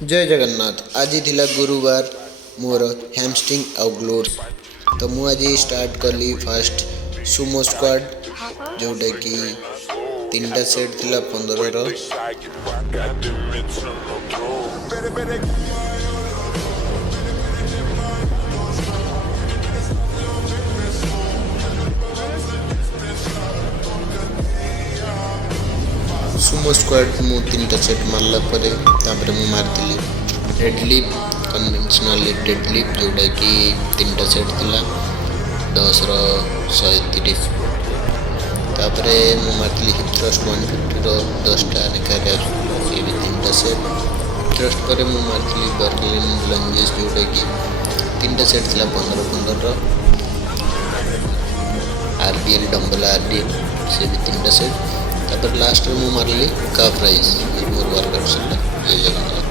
जय जगन्नाथ। आज थिला गुरुवार मोर हैमस्ट्रिंग आउ ग्लोट्स तो मु आज स्टार्ट कली फास्ट सुमो स्क्वाड जोटा कि 3टा सेट थिला 15 रो सुमो स्क्वाड मु 3टा सेट मारला परे तापर मु मारतिली डेडलिफ्ट कन्वेंशनल डेडलिफ्ट जोटा कि 3टा सेट थिला 10 रो 130 तापर मु मारतिली हिप थ्रस्ट 150 रो 10टा लेखा ये भी 3टा सेट थ्रस्ट पर मु मारतिली बर्लिन लंजेस जोटा कि 3टा सेट थिला 15 रो आरडीएल डंबल आरडीएल से भी 3टा सेट तापर लास्ट में मु मारली काफ राइस मोर वर्कआउट से जय जगन्नाथ।